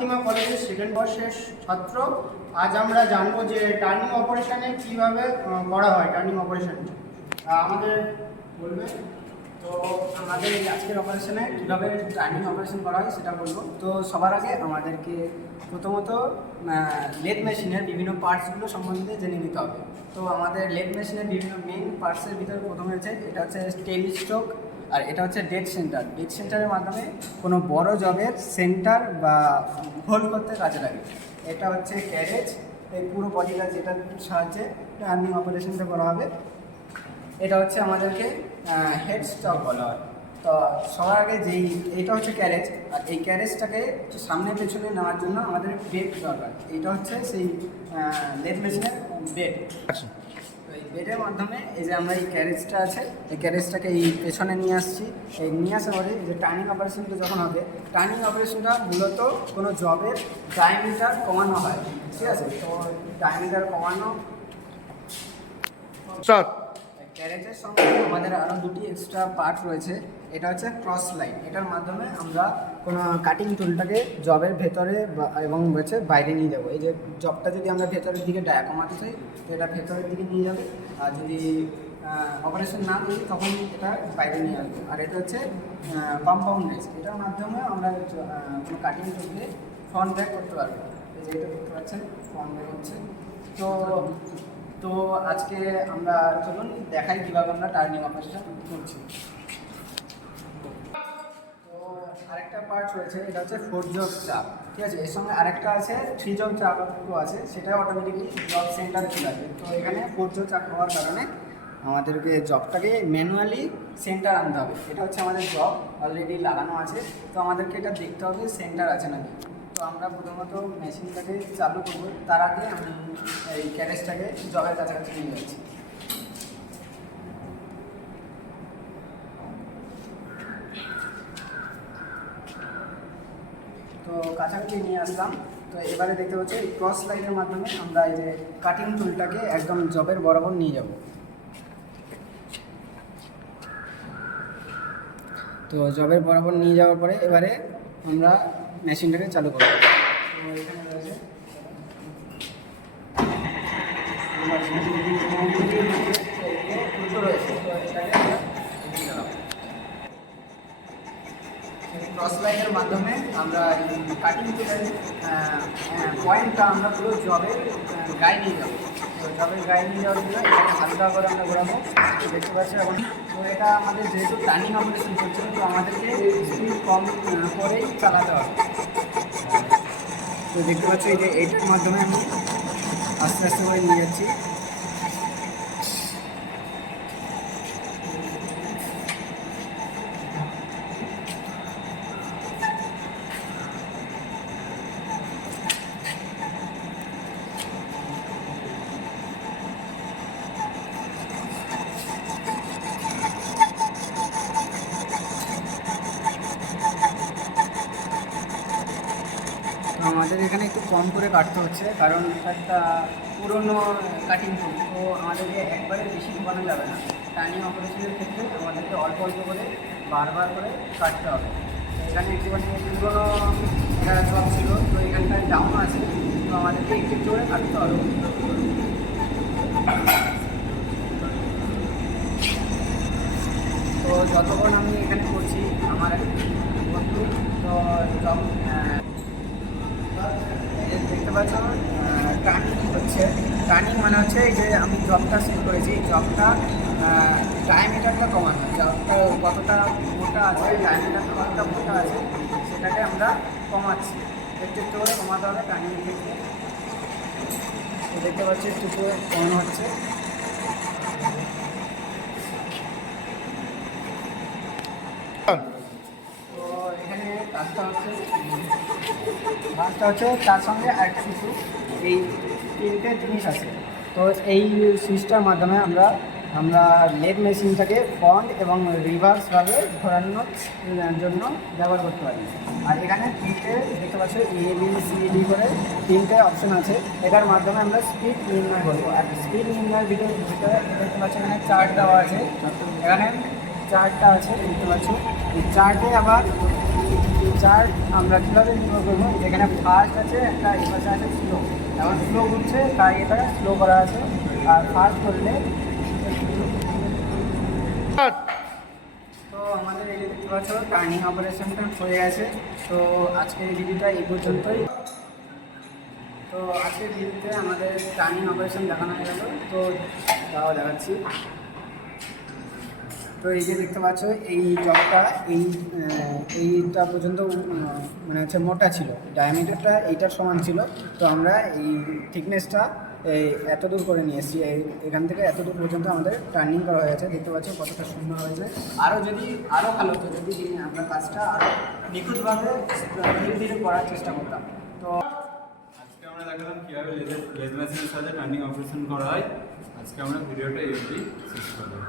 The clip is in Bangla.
প্রতিমা কলেজের সেকেন্ড বর্ষের ছাত্র। আজ আমরা জানবো যে টার্নিং অপারেশনে কিভাবে করা হয়। টার্নিং অপারেশন আমাদের বলবে। তো আমাদের এই আজকের অপারেশনে কীভাবে টার্নিং অপারেশন করা হয় সেটা বলবো। তো সবার আগে আমাদেরকে প্রথমত লেদ মেশিনের বিভিন্ন পার্টসগুলো সম্বন্ধে জেনে নিতে হবে। তো আমাদের লেদ মেশিনের বিভিন্ন মেন পার্টসের ভিতরে প্রথমে হচ্ছে এটা হচ্ছে টেইল স্ট্রোক, আর এটা হচ্ছে ডেড সেন্টার। ডেড সেন্টারের মাধ্যমে কোনো বড় জবের সেন্টার বা হোল্ড করতে কাজে লাগে। এটা হচ্ছে ক্যারেজ, এই পুরো বডিটা যেটার সাহায্যে টার্নিং অপারেশনটা করা হবে। এটা হচ্ছে আমাদেরকে হেড স্টক বলা হয়। তো সবার আগে এইটা হচ্ছে ক্যারেজ, আর এই ক্যারেজটাকে সামনে পেছনে নেওয়ার জন্য আমাদের বেড দরকার। এইটা হচ্ছে সেই লেদ মেশিনের বেড। তো এই বেডের মাধ্যমে এই যে আমরা এই ক্যারেজটা আছে, এই ক্যারেজটাকে এই পেছনে নিয়ে আসছি। এই নিয়ে আসার পরে যে টার্নিং অপারেশনটা যখন হবে, টার্নিং অপারেশনটা মূলত কোনো জবের ডায়ামিটার কমানো হয়, ঠিক আছে? তো ডায়ামিটার কমানো ক্যারেজের সঙ্গে আমাদের আরও দুটি এক্সট্রা পার্ট রয়েছে। এটা হচ্ছে ক্রস লাইন। এটার মাধ্যমে আমরা কোনো কাটিং টুলটাকে জবের ভেতরে এবং হচ্ছে বাইরে নিয়ে যাবো। এই যে জবটা যদি আমরা ভেতরের দিকে ডায়া কমাতে চাই, তো এটা ভেতরের দিকে নিয়ে যাবে, আর যদি অপারেশন না করি তখন এটা বাইরে নিয়ে আসবো। আর এটা হচ্ছে কম্পাউন্ড রেস। এটার মাধ্যমে আমরা কোনো কাটিং টুলকে ফ্রন্ট ব্যাক করতে পারবো। এই যে এটা দেখতে পাচ্ছেন ফ্রন্ট ব্যাক হচ্ছে। তো আজকে আমরা চলুন দেখাই কীভাবে আমরা টার্নিং অপারেশন করছি। তো আরেকটা পার্ট রয়েছে, এটা হচ্ছে 4 জব চাপ, ঠিক আছে? এর সঙ্গে আরেকটা আছে 3 জব চাপও আছে, সেটা অটোমেটিকলি জব সেন্টারে চলে আসবে। তো এখানে 4 জব চাপ হওয়ার কারণে আমাদেরকে জবটাকে ম্যানুয়ালি সেন্টার আনতে হবে। এটা হচ্ছে আমাদের জব অলরেডি লাগানো আছে, তো আমাদেরকে এটা দেখতে হবে সেন্টার আছে নাকি। তো আমরা প্রথমত মেশিনটাকে চালু করবো, তার আগে আমি এই ক্যারেজটাকে জবের কাছাকাছি নিয়ে যাচ্ছি। তো কাছাকাছি নিয়ে আসলাম। তো এবারে দেখতে পাচ্ছি এই ক্রস লাইনের মাধ্যমে আমরা এই যে কাটিং টুলটাকে একদম জবের বরাবর নিয়ে যাব। তো জবের বরাবর নিয়ে যাওয়ার পরে এবারে আমরা মেশিনটাকে চালু করব। তো এখানে রয়েছে ক্রস লাইনের মাধ্যমে আমরা কাটিং টুলের পয়েন্টটা আমরা পুরো জবের গায়ে নিয়ে যাবো। তো জবের গায়ে নিয়ে যাওয়ার জন্য এটাকে হালকা করে আমরা ঘোরাবো। দেখতে পাচ্ছি এখন। তো এটা আমাদের যেহেতু টার্নিং অপারেশন করছে, তো আমাদেরকে স্পিড কম করেই চালাতে হবে। তো দেখতে পাচ্ছি এই যে এইটার মাধ্যমে আমি আস্তে আস্তে করে নিয়ে যাচ্ছি। আমাদের এখানে একটু কম করে কাটতে হচ্ছে, কারণ একটা পুরনো কাটিং টুল, তো আমাদেরকে একবারে বেশি ঢোকানো যাবে না। টার্নিং অপারেশনের ক্ষেত্রে আমাদেরকে অল্প অল্প করে বারবার করে কাটতে হবে। তো এখানে একটুখানি পুরনো জব ছিল, তো এখানটায় ডাউন আছে, তো আমাদেরকে একটু একটু করে কাটতে হবে। তো যতক্ষণ আমি এখানে করছি আমার বন্ধু, তো জব দেখতে পাচ্ছ টার্নিং হচ্ছে। টার্নিং মানে হচ্ছে এই যে আমি জবটা সেট করেছি, জবটা ডায়ামিটারটা কমানো, জবটা কতটা মোটা আছে, ডায়ামিটারটা কতটা মোটা আছে সেটাকে আমরা কমাচ্ছি। একটু একটু করে কমাতে হবে টার্নিংয়ের ক্ষেত্রে। তো দেখতে পাচ্ছি একটু একটু কমানো হচ্ছে। তো এখানে কাজটা হচ্ছে তার সঙ্গে আরেকটা কিছু এই তিনটে জিনিস আছে। তো এই সুইচটার মাধ্যমে আমরা লেদ মেশিনটাকে ফ্রন্ট এবং রিভার্সভাবে ঘোরানোর জন্য ব্যবহার করতে পারি। আর এখানে তিনটে দেখতে পাচ্ছি ABCD করে তিনটে অপশন আছে। এটার মাধ্যমে আমরা স্পিড নির্ণয় করবো। আর স্পিড নির্ণয়ের ভিতরে দেখতে পাচ্ছি এখানে চার্ট দেওয়া আছে, এখানে চার্টটা আছে দেখতে পাচ্ছি। এই চার্টে আবার এই চার্ট আমরা কীভাবে নির্ভর করবো, এখানে ফার্স্ট আছে একটা, এপাশে আছে স্লো। এখন স্লো ঘুরছে তাই এটা স্লো করা আছে, আর ফার্স্ট করলে তো আমাদের এই যে দেখতে পাচ্ছ টার্নিং অপারেশনটা হয়ে গেছে। তো আজকের এই ভিডিওটা এই পর্যন্তই। তো আজকের ভিডিওতে আমাদের টার্নিং অপারেশন দেখানো হয়ে গেল। তো তাও দেখাচ্ছি। তো এই যে দেখতে পাচ্ছ এই জবটা এইটা পর্যন্ত মানে হচ্ছে মোটা ছিল, ডায়ামিটারটা এইটার সমান ছিল। তো আমরা এই থিকনেসটা এত দূর করে নিয়ে এসেছি, এখান থেকে এত দূর পর্যন্ত আমাদের টার্নিং করা হয়েছে। দেখতে পাচ্ছ কতটা সুন্দর হয়েছে। আরও ভালো হতো যদি আমরা কাজটা আরও নিখুঁতভাবে ধীরে ধীরে করার চেষ্টা করতাম। তো আজকে আমরা দেখালাম কীভাবে লেজ মেশিনের সাথে টার্নিং অপারেশন করা হয়। আজকে আমরা ভিডিওটা এই অবধি শেষ করলাম।